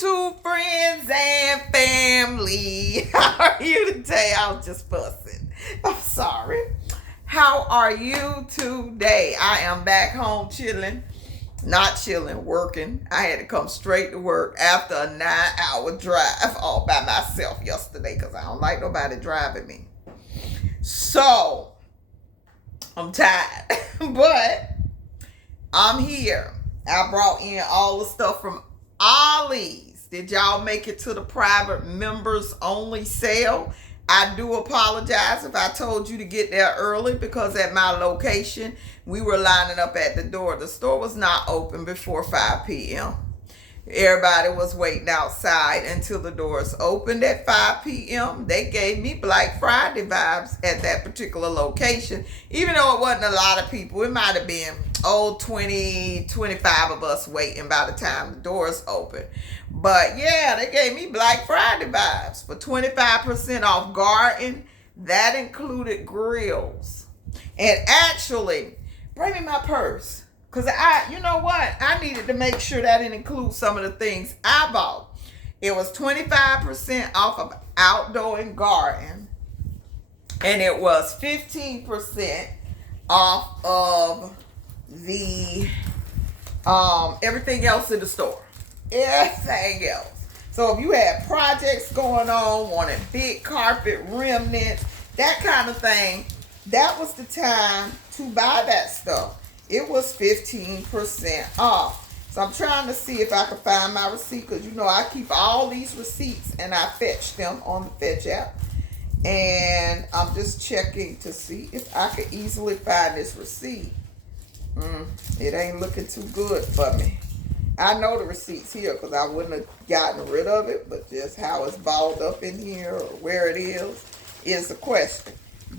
YouTube friends and family. How are you today? I was just fussing. I'm sorry. How are you today? I am back home chilling. Not chilling, working. I had to come straight to work after a 9-hour drive all by myself yesterday because I don't like nobody driving me. So, I'm tired. But I'm here. I brought in all the stuff from Ollie's. Did y'all make it to the private members only sale? I do apologize if I told you to get there early because at my location, we were lining up at the door. The store was not open before 5 p.m. Everybody was waiting outside until the doors opened at 5 p.m. They gave me Black Friday vibes at that particular location. Even though it wasn't a lot of people, it might have been 20, 25 of us waiting by the time the doors opened. But yeah, they gave me Black Friday vibes for 25% off garden. That included grills. And actually, bring me my purse. Because you know what? I needed to make sure that didn't include some of the things I bought. It was 25% off of outdoor and garden. And it was 15% off of the everything else in the store. Everything else. So if you had projects going on, wanted big carpet remnants, that kind of thing, that was the time to buy that stuff. It was 15% off. So I'm trying to see if I can find my receipt because you know I keep all these receipts and I fetch them on the Fetch app. And I'm just checking to see if I could easily find this receipt. It ain't looking too good for me. I know the receipt's here because I wouldn't have gotten rid of it, but just how it's balled up in here or where it is the question.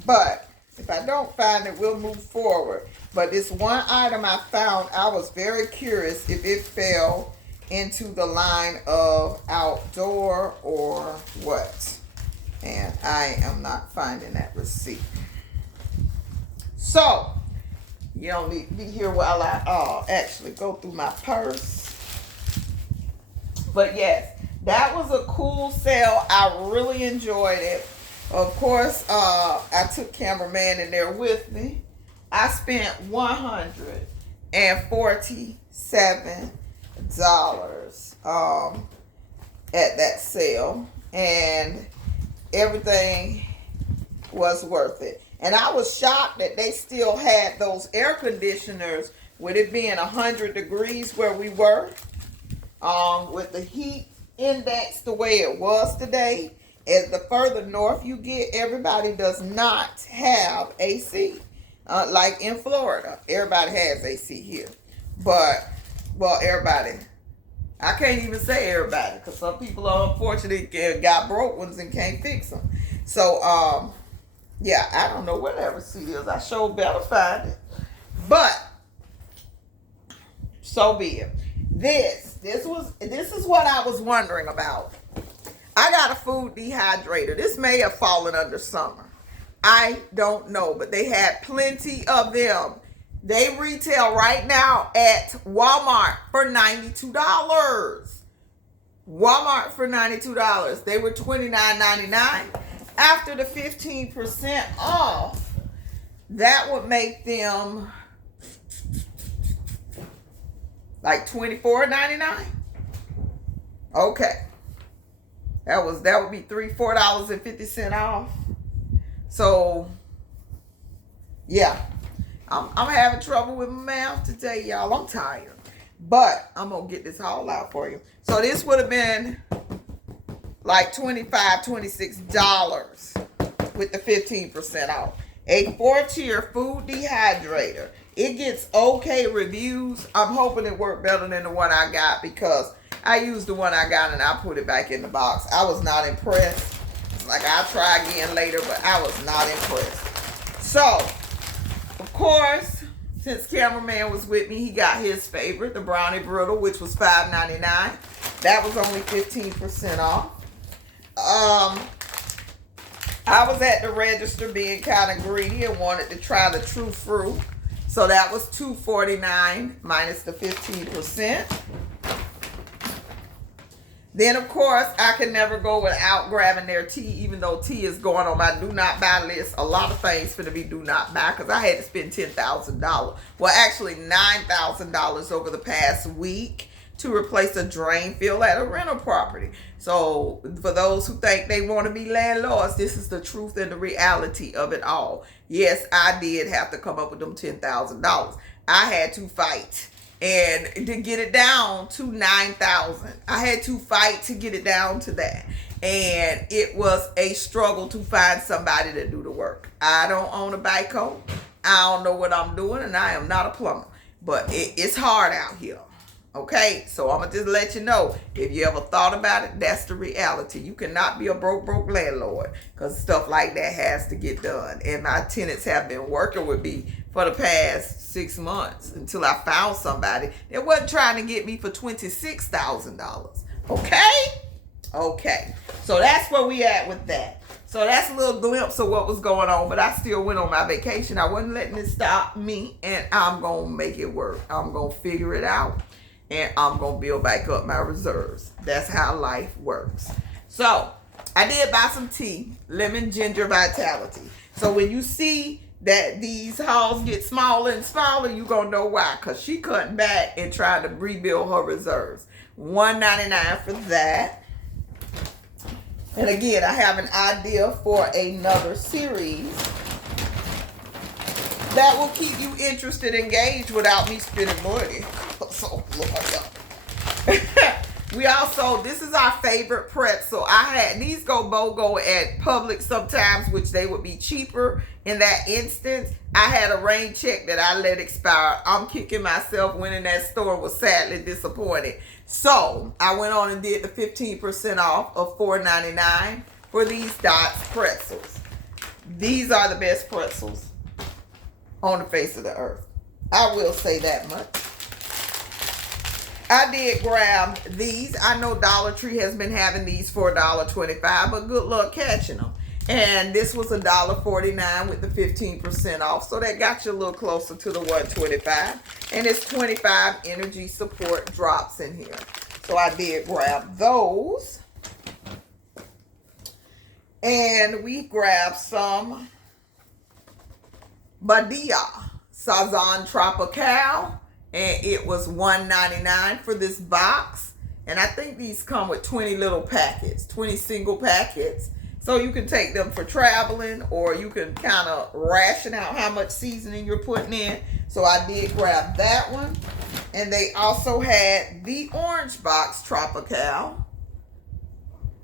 But if I don't find it, we'll move forward. But this one item I found, I was very curious if it fell into the line of outdoor or what. And I am not finding that receipt. So, you don't need to be here while I actually go through my purse. But yes, that was a cool sale. I really enjoyed it. Of course, I took cameraman in there with me. I spent $147 at that sale. And everything was worth it. And I was shocked that they still had those air conditioners with it being 100 degrees where we were. With the heat index the way it was today. As the further north you get, everybody does not have AC. Like in Florida, everybody has AC here. But, well, everybody. I can't even say everybody because some people are unfortunately got broke ones and can't fix them. So, yeah, I don't know where that receipt is. I sure better find it. But, so be it. This is what I was wondering about. I got a food dehydrator. This may have fallen under summer. I don't know, but they had plenty of them. They retail right now at Walmart for $92. Walmart for $92. They were $29.99. After the 15% off, that would make them like $24.99. Okay. That would be $4.50 off. So, yeah. I'm having trouble with my mouth today, y'all. I'm tired. But I'm going to get this all out for you. So this would have been like $25, $26 with the 15% off. A 4-tier food dehydrator. It gets okay reviews. I'm hoping it worked better than the one I got because I used the one I got and I put it back in the box. I was not impressed. Like, I'll try again later, but I was not impressed. So, of course, since cameraman was with me, he got his favorite, the brownie brittle, which was $5.99. That was only 15% off. I was at the register being kind of greedy and wanted to try the true fruit. So that was $2.49 minus the 15%. Then, of course, I can never go without grabbing their tea, even though tea is going on my do not buy list. A lot of things for to be do not buy because I had to spend $10,000. Well, actually $9,000 over the past week to replace a drain field at a rental property. So for those who think they want to be landlords, this is the truth and the reality of it all. Yes, I did have to come up with them $10,000. I had to fight. And to get it down to $9,000, I had to fight to get it down to that. And it was a struggle to find somebody to do the work. I don't own a backhoe. I don't know what I'm doing, and I am not a plumber. But it's hard out here. Okay, so I'm going to just let you know, if you ever thought about it, that's the reality. You cannot be a broke landlord because stuff like that has to get done. And my tenants have been working with me for the past 6 months until I found somebody that wasn't trying to get me for $26,000. Okay, so that's where we at with that. So that's a little glimpse of what was going on, but I still went on my vacation. I wasn't letting it stop me, and I'm going to make it work. I'm going to figure it out. And I'm going to build back up my reserves. That's how life works. So, I did buy some tea, lemon ginger vitality. So, when you see that these hauls get smaller and smaller, you're going to know why. Because she cutting back and trying to rebuild her reserves. $1.99 for that. And again, I have an idea for another series that will keep you interested, engaged without me spending money. So, Lord. We also, this is our favorite pretzel. I had these go BOGO at Publix sometimes, which they would be cheaper in that instance. I had a rain check that I let expire. I'm kicking myself, when in that store, was sadly disappointed. So I went on and did the 15% off of $4.99 for these Dots pretzels. These are the best pretzels on the face of the earth. I will say that much. I did grab these. I know Dollar Tree has been having these for $1.25, but good luck catching them. And this was $1.49 with the 15% off. So that got you a little closer to the $1.25. And it's 25 energy support drops in here. So I did grab those. And we grabbed some Badia Sazon Tropical. And it was $1.99 for this box. And I think these come with 20 little packets, 20 single packets. So you can take them for traveling, or you can kind of ration out how much seasoning you're putting in. So I did grab that one. And they also had the orange box Tropical.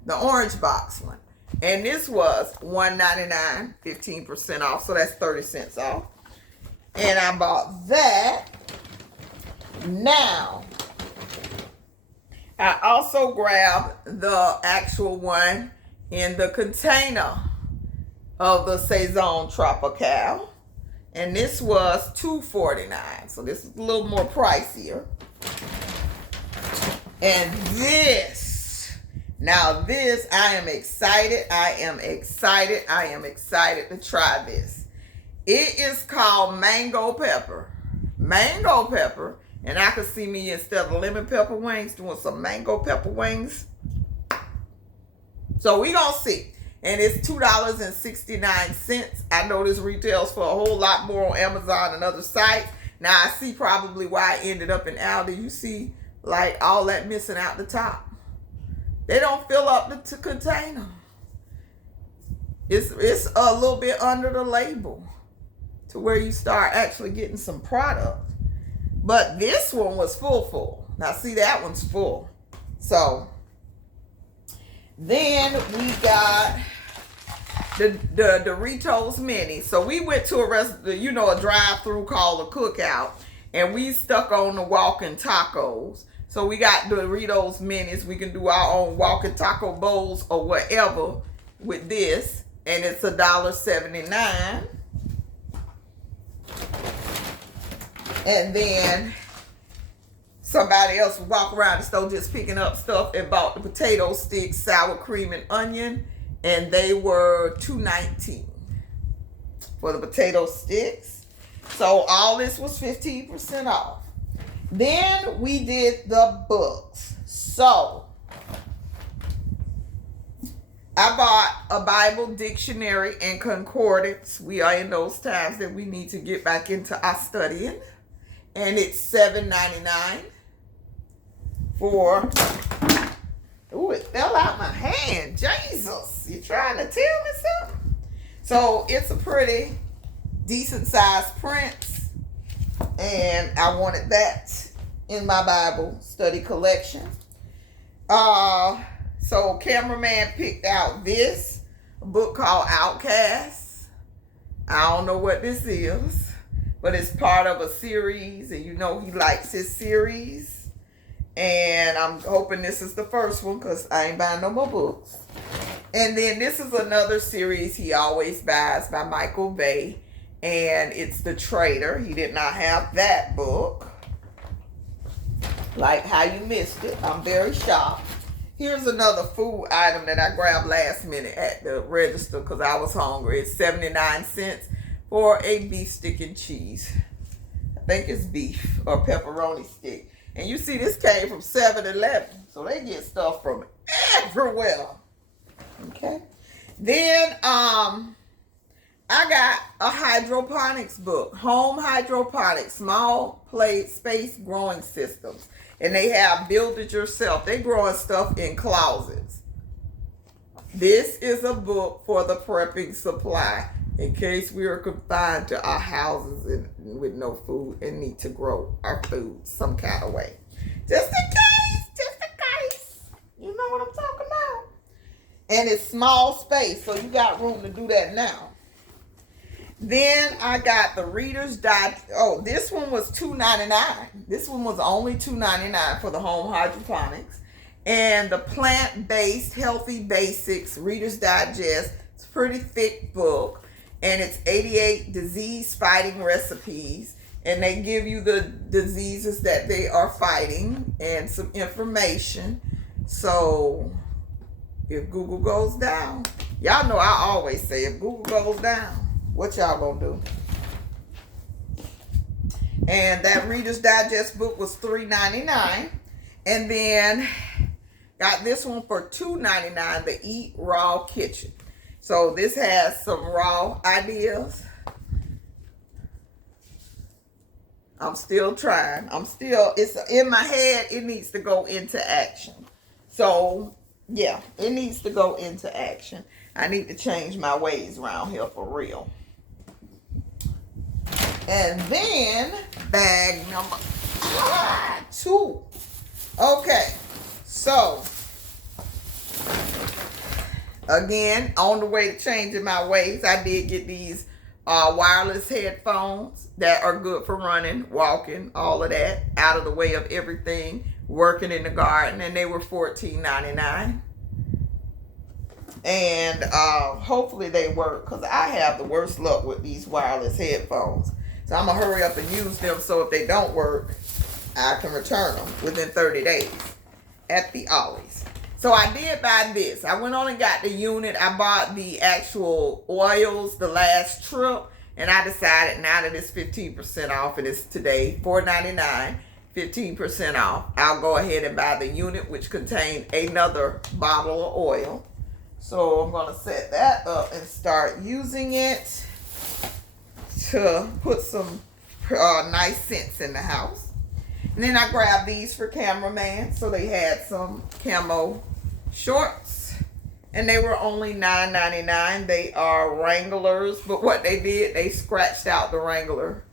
The orange box one. And this was $1.99, 15% off. So that's 30 cents off. And I bought that. Now, I also grabbed the actual one in the container of the Saison Tropical. And this was $2.49. So this is a little more pricier. And this, now this, I am excited to try this. It is called Mango Pepper. Mango Pepper. And I could see me, instead of lemon pepper wings, doing some mango pepper wings. So we gonna see. And it's $2.69. I know this retails for a whole lot more on Amazon and other sites. Now I see probably why I ended up in Aldi. You see, like, all that missing out the top. They don't fill up the container. It's a little bit under the label to where you start actually getting some product. But this one was full. Now see, that one's full. So then we got the Doritos Mini. So we went to a drive-through called a Cookout, and we stuck on the walking tacos. So we got Doritos Minis. We can do our own walking taco bowls or whatever with this, and it's $1.79. And then somebody else would walk around the store just picking up stuff and bought the potato sticks, sour cream, and onion. And they were $2.19 for the potato sticks. So all this was 15% off. Then we did the books. So I bought a Bible dictionary and concordance. We are in those times that we need to get back into our studying. And it's $7.99 for... Ooh, it fell out my hand. Jesus, you trying to tell me something? So it's a pretty decent sized print. And I wanted that in my Bible study collection. So cameraman picked out this book called Outcasts. I don't know what this is, but it's part of a series, and you know he likes his series. And I'm hoping this is the first one because I ain't buying no more books. And then this is another series he always buys by Michael Bay, and it's The Trader. He did not have that book. Like how you missed it. I'm very shocked. Here's another food item that I grabbed last minute at the register because I was hungry. It's 79 cents for a beef stick and cheese. I think it's beef or pepperoni stick. And you see this came from 7-Eleven. So they get stuff from everywhere. Okay. Then I got a hydroponics book. Home hydroponics. Small plate space growing systems. And they have build it yourself. They growing stuff in closets. This is a book for the prepping supply. In case we are confined to our houses and with no food and need to grow our food some kind of way. Just in case. You know what I'm talking about. And it's small space, so you got room to do that now. Then I got the Reader's Digest. Oh, this one was $2.99. This one was only $2.99 for the home hydroponics. And the plant-based healthy basics Reader's Digest. It's a pretty thick book. And it's 88 disease-fighting recipes. And they give you the diseases that they are fighting and some information. So if Google goes down, y'all know I always say if Google goes down, what y'all gonna do? And that Reader's Digest book was $3.99. And then got this one for $2.99, the Eat Raw Kitchen. So this has some raw ideas. I'm still trying. It's in my head. It needs to go into action. So, yeah, it needs to go into action. I need to change my ways around here for real. And then, bag number 2. Okay, so... Again, on the way to changing my ways, I did get these wireless headphones that are good for running, walking, all of that, out of the way of everything, working in the garden, and they were $14.99. And hopefully they work, because I have the worst luck with these wireless headphones. So I'm going to hurry up and use them so if they don't work, I can return them within 30 days at the Ollie's. So I did buy this. I went on and got the unit. I bought the actual oils the last trip. And I decided now that it's 15% off, and it's today, $4.99, 15% off. I'll go ahead and buy the unit, which contained another bottle of oil. So I'm going to set that up and start using it to put some nice scents in the house. And then I grabbed these for cameraman. So they had some camo shorts. And they were only $9.99. They are Wranglers. But what they did, they scratched out the Wrangler.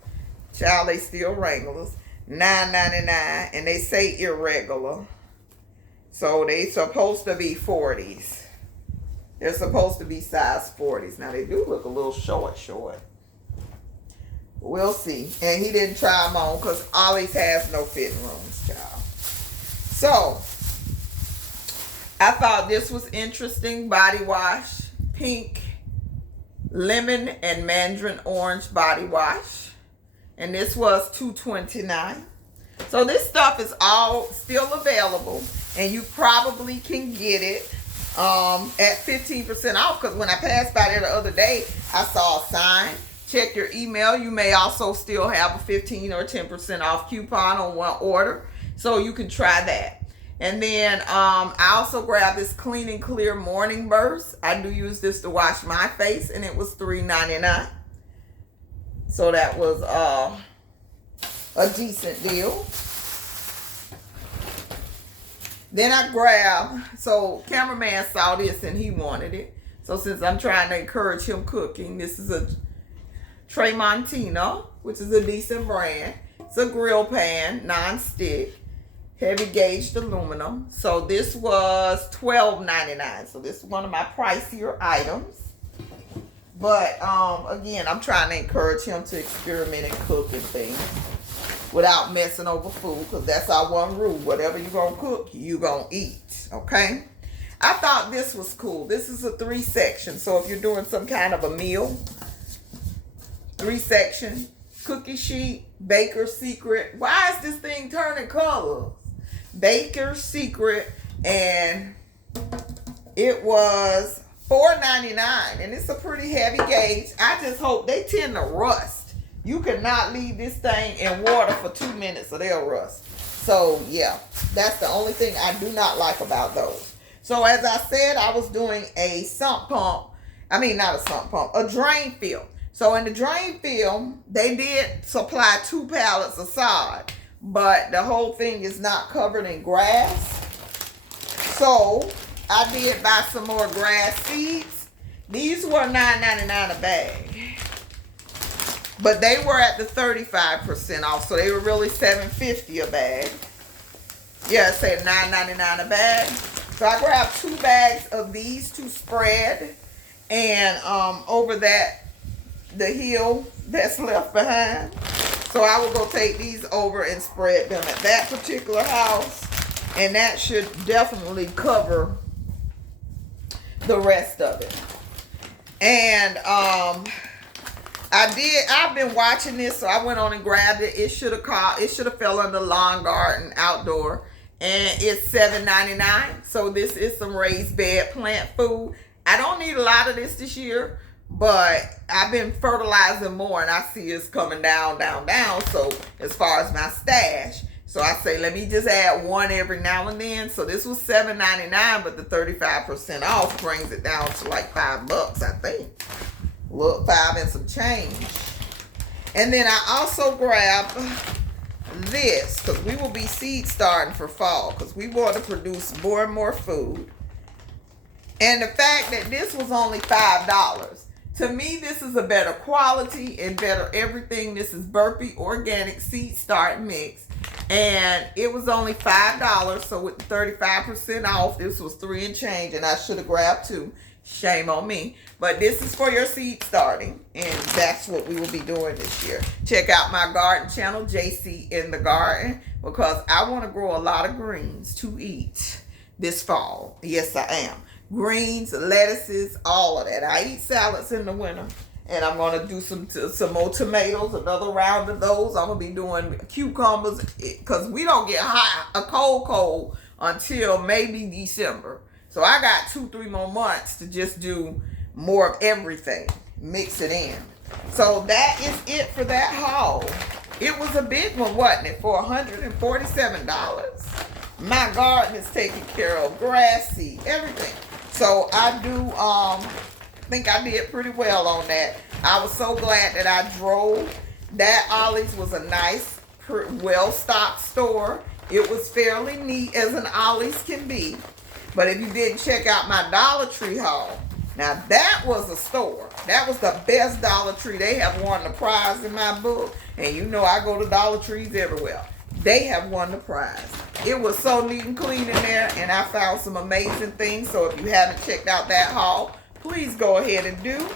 Child, they still Wranglers. $9.99. And they say irregular. So they supposed to be 40s. They're supposed to be size 40s. Now they do look a little short. We'll see. And he didn't try them on because Ollie's has no fitting rooms, child. So, I thought this was interesting. Body wash. Pink, lemon, and mandarin orange body wash. And this was $2.29. So, this stuff is all still available. And you probably can get it at 15% off. Because when I passed by there the other day, I saw a sign. Check your email. You may also still have a 15 or 10% off coupon on one order. So you can try that. And then I also grabbed this Clean and Clear Morning Burst. I do use this to wash my face, and it was $3.99. So that was a decent deal. Then I grabbed, so cameraman saw this and he wanted it. So since I'm trying to encourage him cooking, this is a Tramontina, which is a decent brand. It's a grill pan, non-stick, heavy gauged aluminum. So this was $12.99. So this is one of my pricier items. But again, I'm trying to encourage him to experiment and cook and things without messing over food, because that's our one rule. Whatever you're going to cook, you're going to eat, okay? I thought this was cool. This is a 3-section. So if you're doing some kind of a meal, 3-section, cookie sheet, Baker's Secret. Why is this thing turning colors? Baker's Secret, and it was $4.99, and it's a pretty heavy gauge. I just hope they tend to rust. You cannot leave this thing in water for 2 minutes or they'll rust. So yeah, that's the only thing I do not like about those. So as I said, I was doing a sump pump. I mean, not a sump pump, a drain field. So in the drain field, they did supply 2 pallets of sod, but the whole thing is not covered in grass. So I did buy some more grass seeds. These were $9.99 a bag, but they were at the 35% off, so they were really $7.50 a bag. Yeah, it said $9.99 a bag. So I grabbed 2 bags of these to spread, and over the hill that's left behind. So I will go take these over and spread them at that particular house, and that should definitely cover the rest of it. And I've been watching this, so I went on and grabbed it. It should have fell under lawn garden outdoor, and it's $7.99. So this is some raised bed plant food. I don't need a lot of this year, but I've been fertilizing more, and I see it's coming down. So as far as my stash, so I say, let me just add one every now and then. So this was $7.99, but the 35% off brings it down to like $5, I think. Look, 5 and some change. And then I also grabbed this, because we will be seed starting for fall, because we want to produce more and more food. And the fact that this was only $5, to me, this is a better quality and better everything. This is Burpee Organic Seed Start Mix, and it was only $5. So with the 35% off, this was 3 and change, and I should have grabbed 2. Shame on me. But this is for your seed starting, and that's what we will be doing this year. Check out my garden channel, JC in the Garden, because I want to grow a lot of greens to eat this fall. Yes, I am. Greens, lettuces, all of that. I eat salads in the winter, and I'm going to do some more tomatoes, another round of those. I'm going to be doing cucumbers, because we don't get a cold until maybe December. So I got 2-3 more months to just do more of everything. Mix it in. So that is it for that haul. It was a big one, wasn't it? For $147. My garden is taken care of. Grass seed, everything. So I do think I did pretty well on that. I was so glad that I drove. That Ollie's was a nice, well-stocked store. It was fairly neat as an Ollie's can be. But if you didn't check out my Dollar Tree haul, now that was a store. That was the best Dollar Tree. They have won the prize in my book. And you know I go to Dollar Trees everywhere. They have won the prize. It was so neat and clean in there, and I found some amazing things. So if you haven't checked out that haul, please go ahead and do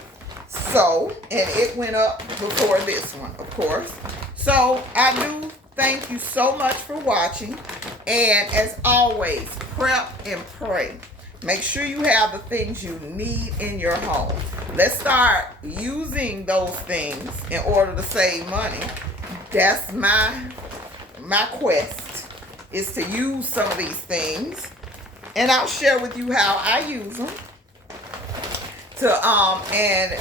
so. And it went up before this one, of course. So I do thank you so much for watching. And as always, prep and pray. Make sure you have the things you need in your home. Let's start using those things in order to save money. That's my quest, is to use some of these things. And I'll share with you how I use them. And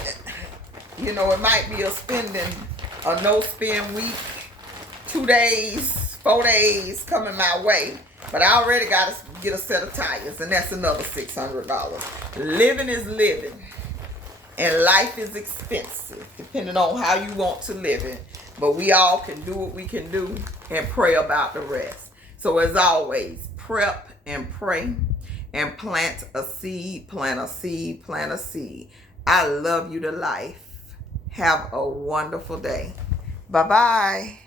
you know, it might be a no spend week, 2 days, 4 days coming my way. But I already got to get a set of tires, and that's another $600. Living is living. And life is expensive, depending on how you want to live it. But we all can do what we can do and pray about the rest. So as always, prep and pray and plant a seed, plant a seed, plant a seed. I love you to life. Have a wonderful day. Bye-bye.